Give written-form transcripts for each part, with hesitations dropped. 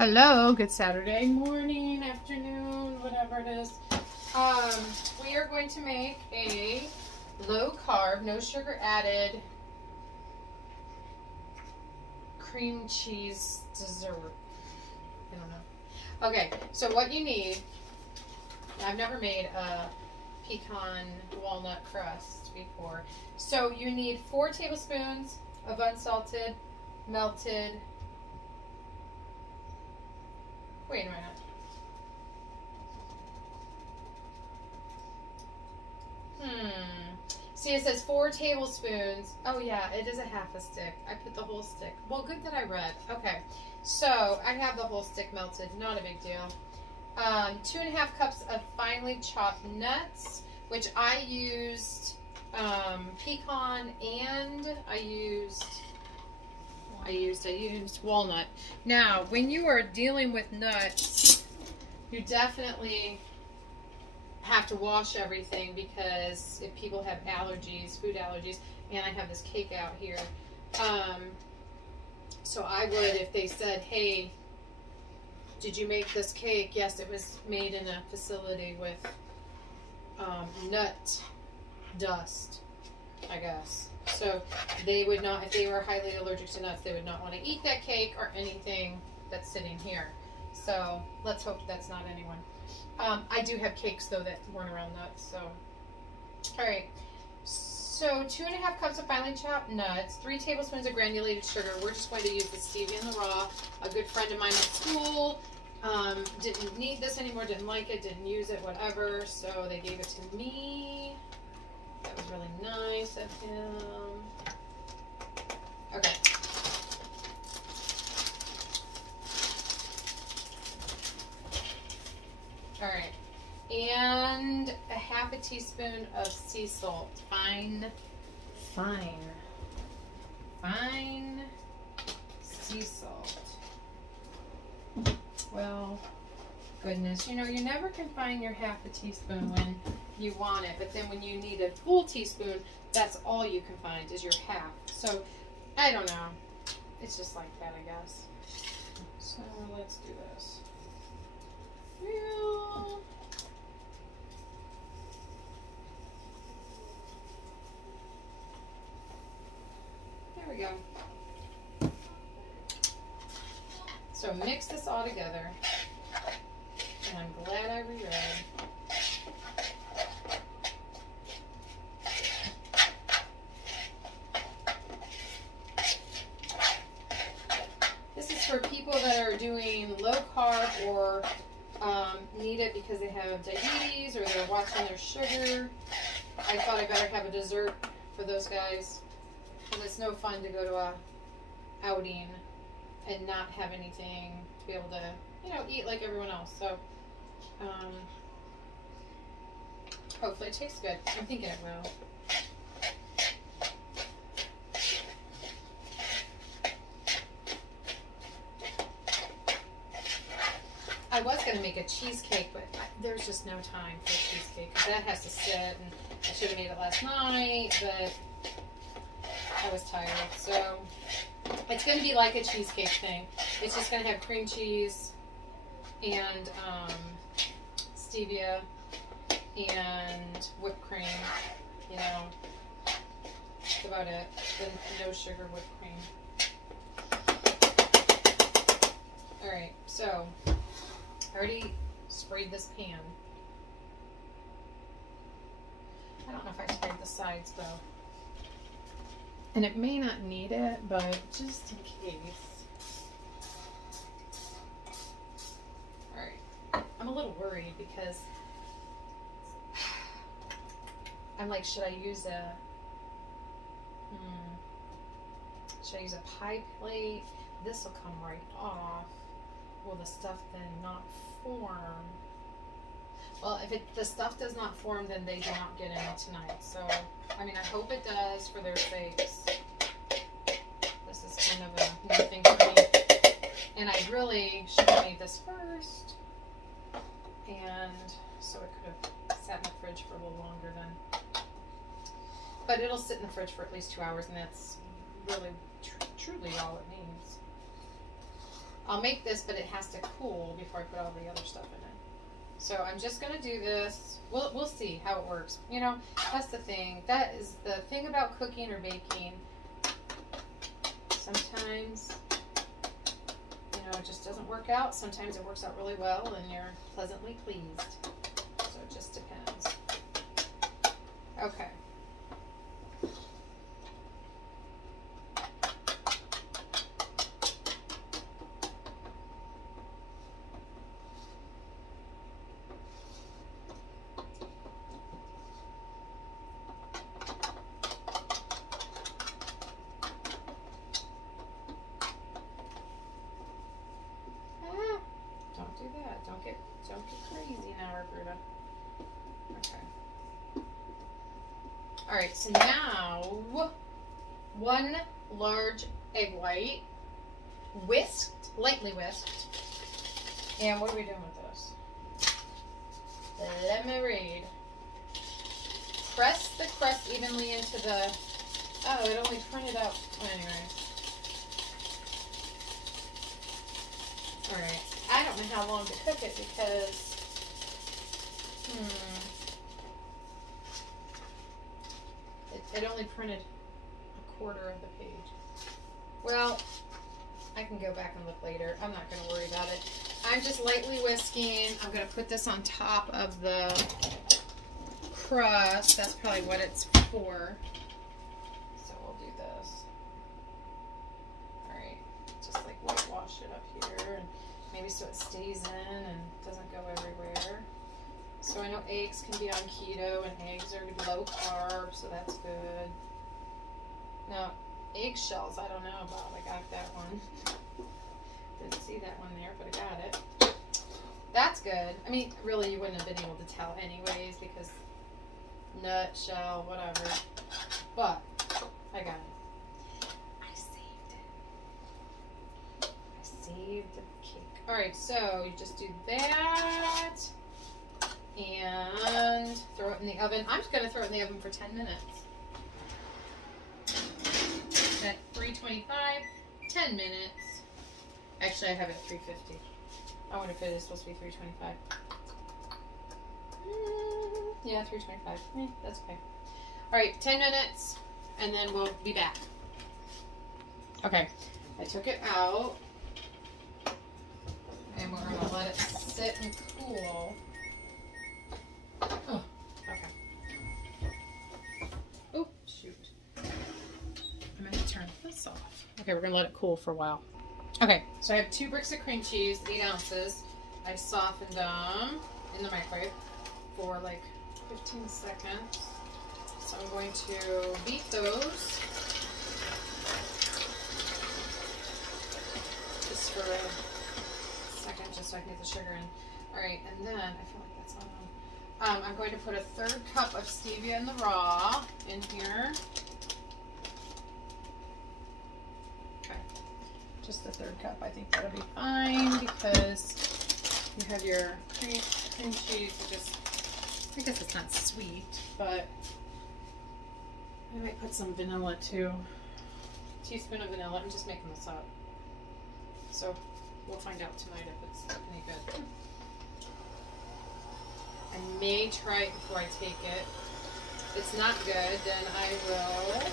Hello, good Saturday morning, afternoon, whatever it is. We are going to make a low carb, no sugar added cream cheese dessert. I don't know. Okay, so what you need, I've never made a pecan walnut crust before. So you need 4 tablespoons of unsalted, melted, wait a minute. See, it says 4 tablespoons. Oh yeah, it is a half a stick. I put the whole stick. Well, good that I read. Okay, so I have the whole stick melted. Not a big deal. 2½ cups of finely chopped nuts, which I used pecan and I used walnut. Now, when you are dealing with nuts, you definitely have to wash everything, because if people have allergies, food allergies, and I have this cake out here, so I would, if they said, hey, did you make this cake? Yes, it was made in a facility with nut dust, I guess. So they would not, if they were highly allergic to nuts, they would not want to eat that cake or anything that's sitting here. So let's hope that's not anyone. I do have cakes though that weren't around nuts. So, all right. So 2½ cups of finely chopped nuts, 3 tablespoons of granulated sugar. We're just going to use the stevia in the raw. A good friend of mine at school didn't need this anymore, didn't like it, didn't use it, whatever. So they gave it to me. That was really nice of him. Okay. All right. And a ½ teaspoon of sea salt. Fine sea salt. Well, goodness, you know, you never can find your ½ teaspoon when you want it, but then when you need a full teaspoon, that's all you can find is your half. So I don't know, it's just like that, I guess. So let's do this. There we go. So mix this all together, and I'm glad I reread. This is for people that are doing low carb or need it because they have diabetes or they're watching their sugar. I thought I better have a dessert for those guys, because it's no fun to go to a outing and not have anything to be able to, you know, eat like everyone else. So hopefully it tastes good. I'm thinking it will. I was going to make a cheesecake, but there's just no time for a cheesecake, because that has to sit, and I should have made it last night, but I was tired. So it's going to be like a cheesecake thing. It's just going to have cream cheese and stevia and whipped cream, you know, that's about it. Then no sugar whipped cream. Alright, so I already sprayed this pan. I don't know if I sprayed the sides though. And it may not need it, but just in case. Alright. I'm a little worried because I'm like, should I use a pie plate? This will come right off. Will the stuff then not form? Well, if the stuff does not form, then they do not get in tonight. So, I mean, I hope it does for their sakes. This is kind of a new thing for me. And I really should have made this first. And so it could have sat in the fridge for a little longer then. But it'll sit in the fridge for at least 2 hours, and that's really truly all it needs. I'll make this, but it has to cool before I put all the other stuff in it. So I'm just going to do this. We'll see how it works. You know, that's the thing. That is the thing about cooking or baking. Sometimes, you know, it just doesn't work out. Sometimes it works out really well and you're pleasantly pleased. So it just depends. Okay. Don't get crazy now, Roberta. Okay. Alright, so now 1 large egg white, whisked, lightly whisked. And what are we doing with this? Let me read. Press the crust evenly into the... Oh, it only printed out... Anyway. Alright. I don't know how long to cook it because, it only printed 1/4 of the page. Well, I can go back and look later. I'm not going to worry about it. I'm just lightly whisking. I'm going to put this on top of the crust. That's probably what it's for. So we'll do this. Alright, just like whitewash it up here. And maybe so it stays in and doesn't go everywhere. So I know eggs can be on keto and eggs are low carb, so that's good. Now, eggshells, I don't know about. I got that one. Didn't see that one there, but I got it. That's good. I mean, really, you wouldn't have been able to tell anyways because nut, shell, whatever. But I got it. I saved it. I saved the cake. Alright, so you just do that and throw it in the oven. I'm just going to throw it in the oven for 10 minutes. At 325, 10 minutes. Actually, I have it at 350. I wonder if it is supposed to be 325. Yeah, 325. That's okay. Alright, 10 minutes, and then we'll be back. Okay, I took it out. And we're going to let it sit and cool. Oh, okay. Oh, shoot. I'm going to turn this off. Okay, we're going to let it cool for a while. Okay, so I have 2 bricks of cream cheese, 8 ounces. I softened them in the microwave for like 15 seconds. So I'm going to beat those. Just for a second, just so I can get the sugar in. Alright, and then, I feel like that's on. I'm going to put a 1/3 cup of stevia in the raw in here. Okay, just a 1/3 cup. I think that'll be fine because you have your cream cheese. I guess it's not sweet, but I might put some vanilla too. A teaspoon of vanilla. I'm just making this up. So we'll find out tonight if it's any good. I may try it before I take it. If it's not good, then I will...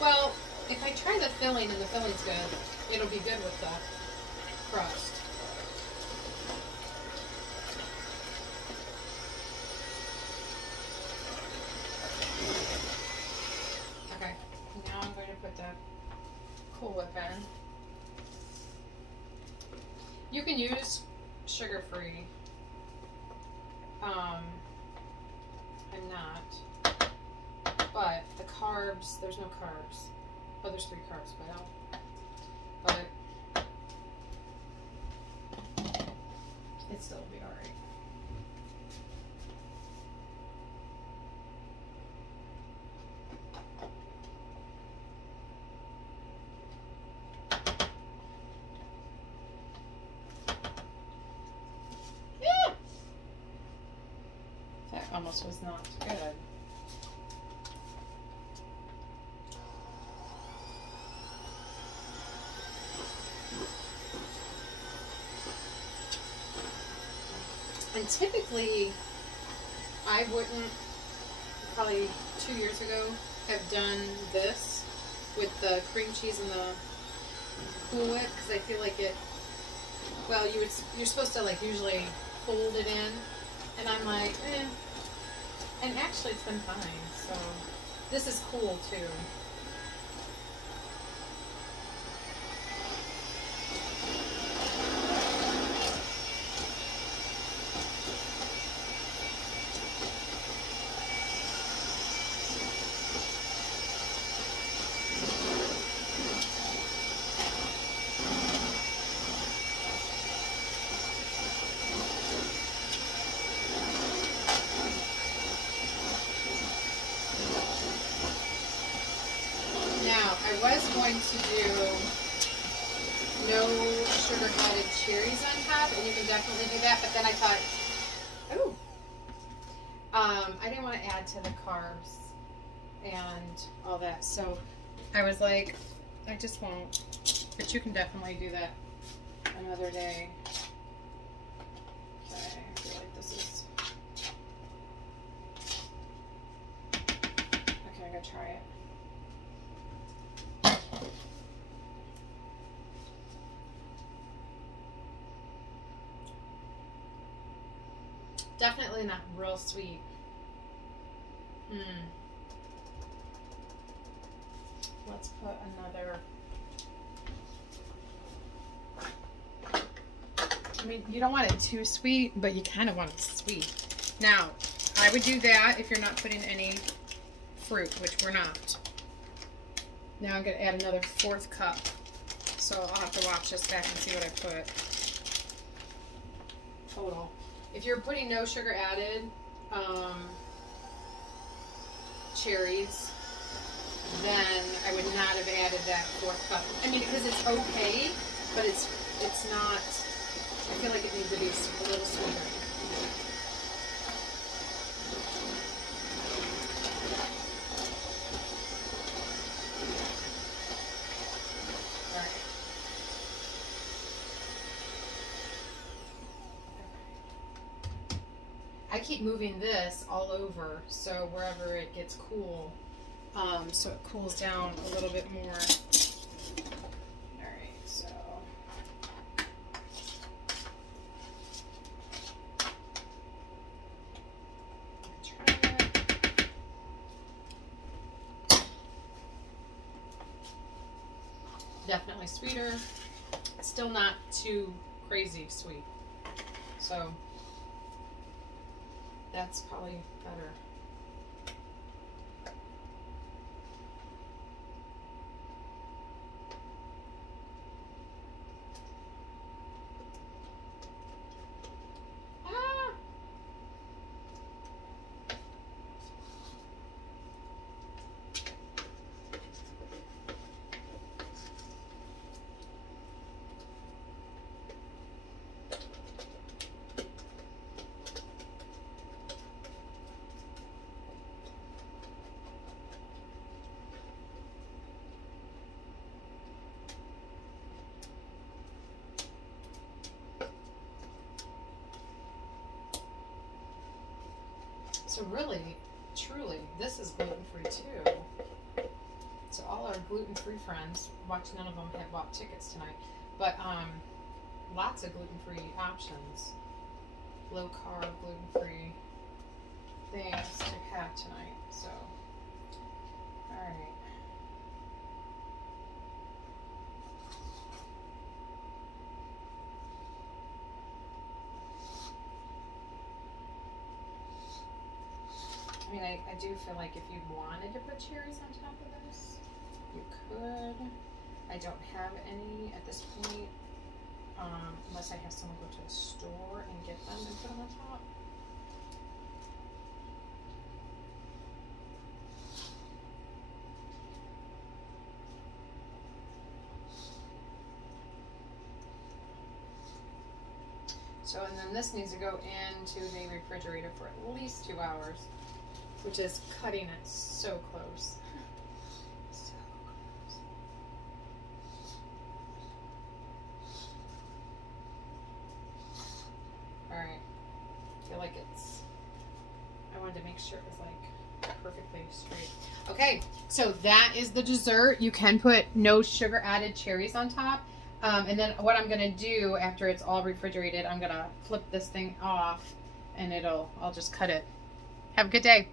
Well, if I try the filling and the filling's good, it'll be good with the crust. Okay, now I'm going to put the Cool Whip in. You can use sugar-free. I'm not. But the carbs, there's no carbs. Oh, there's 3 carbs, but it still will be alright. Almost was not good. And typically, I wouldn't, probably 2 years ago, have done this with the cream cheese and the Cool Whip, because I feel like it, well, you're supposed to like usually fold it in, and I'm like, eh. And actually it's been fine, so this is cool too. I was going to do no sugar added cherries on top, and you can definitely do that, but then I thought, oh, I didn't want to add to the carbs and all that, so I was like, I just won't, but you can definitely do that another day. Okay, I feel like this is, okay, I'm gonna try it. Definitely not real sweet. Let's put another. I mean, you don't want it too sweet, but you kind of want it sweet. Now, I would do that if you're not putting any fruit, which we're not. Now I'm going to add another 4th cup. So I'll have to watch this back and see what I put total. If you're putting no sugar added cherries, then I would not have added that 4th cup. I mean, because it's okay, but it's not, I feel like it needs to be a little sweeter. I keep moving this all over, so wherever it gets cool, so it cools down a little bit more. Alright, so. Try it. Definitely sweeter. Still not too crazy sweet. So. That's probably better. Ah! So really, truly, this is gluten-free too. So all our gluten-free friends, watch, none of them have bought tickets tonight, but lots of gluten-free options. Low carb, gluten-free things to have tonight. So, all right. I mean, I do feel like if you wanted to put cherries on top of this, you could. I don't have any at this point, unless I have someone go to the store and get them and put them on top. So, and then this needs to go into the refrigerator for at least 2 hours, which is cutting it so close. So close. All right. like I wanted to make sure it was like perfectly straight. Okay, so that is the dessert. You can put no sugar added cherries on top. And then what I'm gonna do after it's all refrigerated, I'm gonna flip this thing off and I'll just cut it. Have a good day.